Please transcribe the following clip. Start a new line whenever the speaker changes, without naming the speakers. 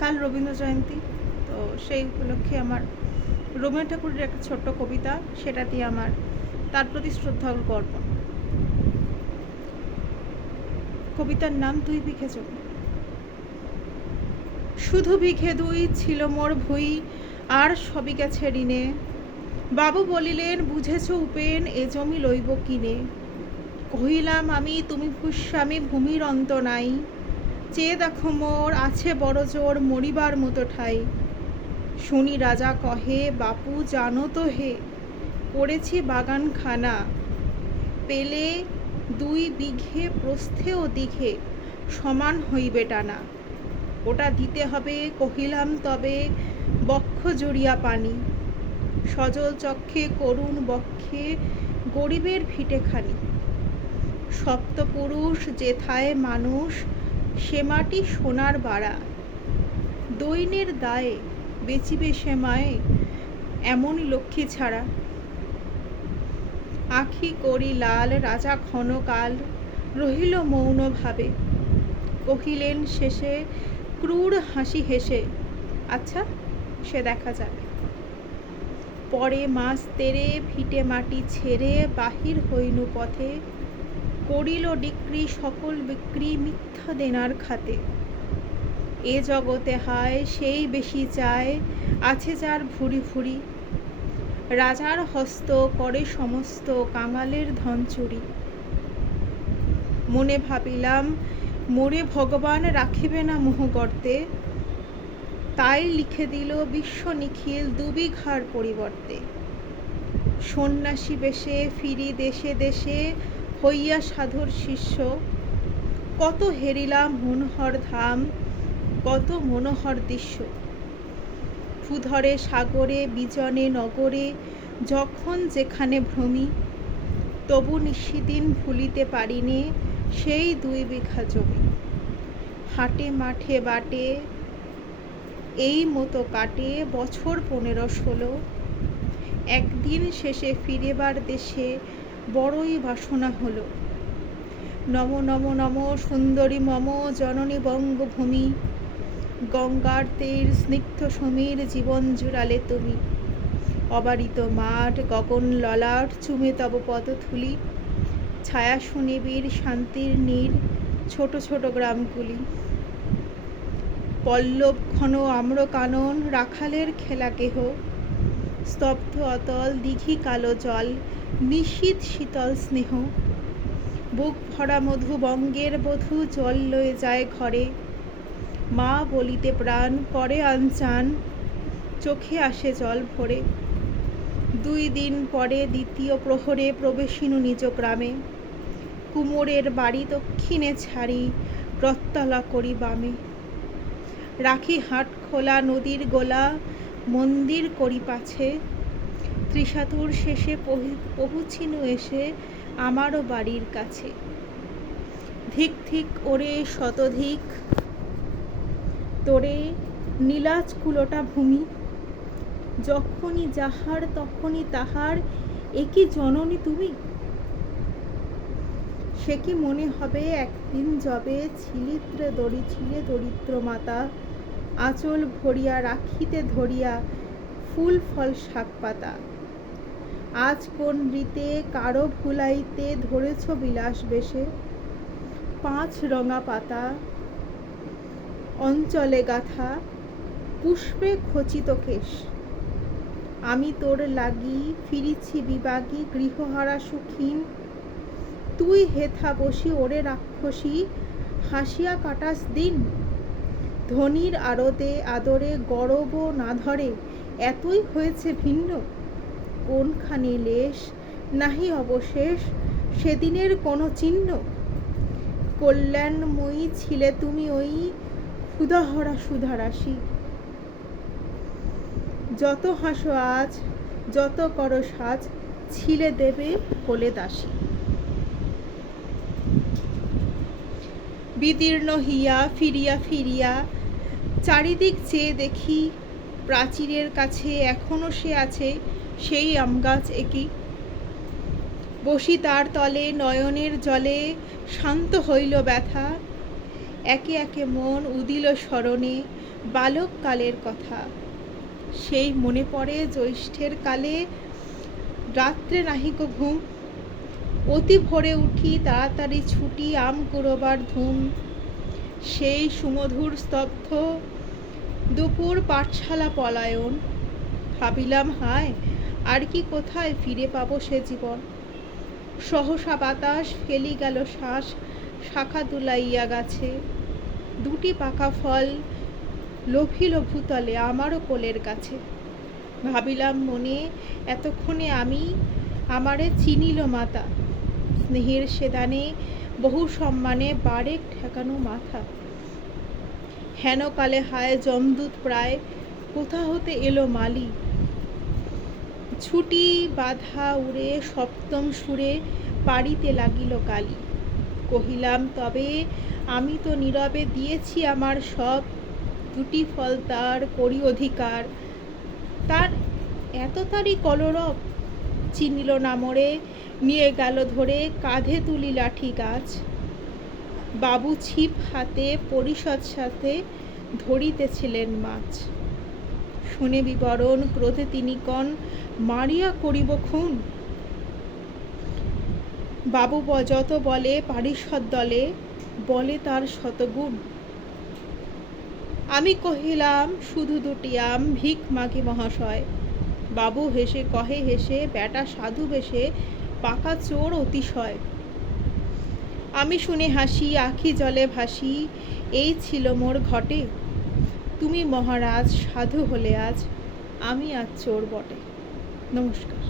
কাল রবীন্দ্র জয়ন্তী। তো সেই উপলক্ষে আমার রবীন্দ্র ঠাকুরের একটা ছোট্ট কবিতা, সেটা দিয়ে আমার তার প্রতি শ্রদ্ধা অর্পণ কবিতার নাম তুই বিঘে জমি। শুধু বিঘে দুই ছিল মোর ভুই, আর সবই গেছে ঋণে। বাবু বলিলেন, বুঝেছ উপেন, এ জমি লইব কিনে। কহিলাম, আমি, তুমি ভূস্বামী, ভূমির অন্ত নাই। চেয়ে দেখো মোর, আছে বড় জোর মরিবার মতো ঠাই। শুনি রাজা কহে, বাপু, জানো তো হে, করেছি বাগানখানা। পেলে দুই বিঘে প্রস্থে ও দিঘে, সমান হইবে টানা। ওটা দিতে হবে, কহিলাম তবে, বক্ষ জড়িয়া পানি। সজল চক্ষে করুণ বক্ষে, গরিবের ভিটেখানি সপ্তপুরুষ, যেথায় মানুষ সে মাটি সোনার বাড়া। দৈনের দায়ে বেচিবে সে মায়ে এমনই লক্ষ্মী ছাড়া। আখি করি লাল, রাজা ক্ষণকাল রহিল মৌনভাবে। কহিলেন শেষে, ক্রূর হাসি হেসে আচ্ছা সে দেখা যাবে পরে মাস তেরে ভিটে মাটি ছেড়ে বাহির হইনু পথে। করিল ডিক্রি সকল বিক্রি মিথ্যা দেনার খাতে। এ জগতে হায়, সেই বেশি চায়, আছে যার ভুরি ভুরি। রাজার হস্ত করে সমস্ত কাঙালের ধন চুরি। মনে ভাবিলাম, মোরে ভগবান রাখিবে না মোহ গর্তে। তাই লিখে দিল বিশ্ব নিখিল দুবিঘার পরিবর্তে। সন্ন্যাসী বেশে ফিরি দেশে দেশে হইয়া সাধুর শিষ্য, কত হেরিলাম মনোহর ধাম, কত মনোহর দৃশ্য। ভূধরে, সাগরে, বিজনে, নগরে, যখন যেখানে ভ্রমি, তবু নিশিদিন ভুলিতে পারিনে সেই দুই বিঘা জমি। হাটে, মাঠে, বাটে, এই মতো কাটে বছর পনেরো ষোলো। একদিন শেষে ফিরেবার দেশে বড়ই বাসনা হলো। নম নম নম, সুন্দরী মম, জননী বঙ্গভূমি। গঙ্গার তীর স্নিগ্ধ সমীর জীবন জুড়ালে তুমি। অবারিত মাঠ, গগন ললাট, চুমে তব পদধূলি ছায়া সুনিবিড় শান্তির নীর, ছোট ছোট গ্রামগুলি। পল্লব ঘন আম্র কানন রাখালের খেলা কেহ? স্তব্ধ অতল দিঘি কালো জল নিশীত শীতল স্নেহ। বুক ভরা মধু বঙ্গের বধূ জল লয়ে যায় ঘরে। মা বলিতে প্রাণ করে আনচান, চোখে আসে জল ভরে। দুই দিন পরে দ্বিতীয় প্রহরে প্রবেশিনু নিজ গ্রামে। কুমোরের বাড়ি দক্ষিণে ছাড়ি রত্তলা করি বামে। রাখি হাট খোলা, নদীর গোলা মন্দির করি পাছে ত্রিশাতুর শেষে পহুছিনু এসে আমারও বাড়ির কাছে। ধিক ধিক ওরে শতধিক, তোরে নীলাজ কুলোটা ভূমি। যখনই যাহার তখনই তাহার একই জননী তুমি? সে কি মনে হবে একদিন যবে ছিলিত্রে দড়ি ছিলে দরিদ্র মাতা আঁচল ভরিয়া রাখিতে ধরিয়া ফুল ফল শাক পাতা। আজ কোন রীতে কারও ভুলাইতে ধরেছ বিলাস বেশে? পাঁচ রঙা পাতা, অঞ্চলে গাথা, পুষ্পে খচিত কেশ। আমি তোর লাগি ফিরিছি বিবাগী গৃহহারা সুখীন। তুই হেথা বসি ওরে রাক্ষসী, হাসিয়া কাটাস দিন। ধনির আড়তে আদরে গরব না ধরে, এতই হয়েছে ভিন্ন। কোনখানি লেশ নাহি অবশেষ, সেদিনের কোনো চিহ্ন। কল্যাণময়ী ছিলে তুমি ওই ক্ষুধাহরা সুধারাশি। যত হাসো আজ, যত করো সাজ, ছিলে দেবে কোলে দাসী। বিদীর্ণ হিয়া, ফিরিয়া ফিরিয়া চারিদিক চেয়ে দেখি প্রাচীরের কাছে এখনও সে আছে, সেই আম গাছ একই। বসি তার তলে নয়নের জলে শান্ত হইল ব্যথা। একে একে মন উদিল স্মরণে বালককালের কথা। সেই মনে পড়ে জ্যৈষ্ঠের কালে রাত্রে নাহিক ঘুম। অতি ভোরে উঠি তাড়াতাড়ি ছুটি আম কুড়োবার ধুম। সেই সুমধুর স্তব্ধ দুপুর পাঠশালা পলায়ন। ভাবিলাম, হায়, আর কি কোথায় ফিরে পাবো সে জীবন? সহসা বাতাস ফেলি গেল শ্বাস, শাখা দুলাইয়া গাছে। দুটি পাকা ফল লোভিল ভূতলে আমারও কোলের কাছে। ভাবিলাম মনে, এতক্ষণে আমি আমারে চিনিল মাতা। স্নেহের সেদানে বহু সম্মানে বারেক ঠেকানো মাথা। হেন কালে হায় জমদূত প্রায়, কোথা হতে এলো মালি? ছুটি বাধা উড়ে সপ্তম সুরে পাড়িতে লাগিল কালি। কহিলাম, তবে আমি তো নীরবে দিয়েছি আমার সব, দুটি ফল তার করি অধিকার। তার এত তারই কলরব চিনিল না মরে, নিয়ে গেল ধরে কাঁধে তুলি লাঠি গাছ। বাবু ছিপ হাতে পরিষদ সাথে ধরিতেছিলেন মাছ। শুনে বিবরণ, ক্রোধে তিনি কন, মারিয়া করিব খুন? বাবু যত বলে পারিষদ দলে, বলে তার শতগুণ। আমি কহিলাম, শুধু দুটি আম, ভিক মাগি মহাশয়। বাবু হেসে কহে হেসে, বেটা সাধু বেশে, পাকা চোর অতিশয়। আমি শুনে হাসি, আখি জলে ভাসি, এই ছিল মোর ঘটে। তুমি মহারাজ, সাধু হলে আজ, আমি আজ চোর বটে। নমস্কার।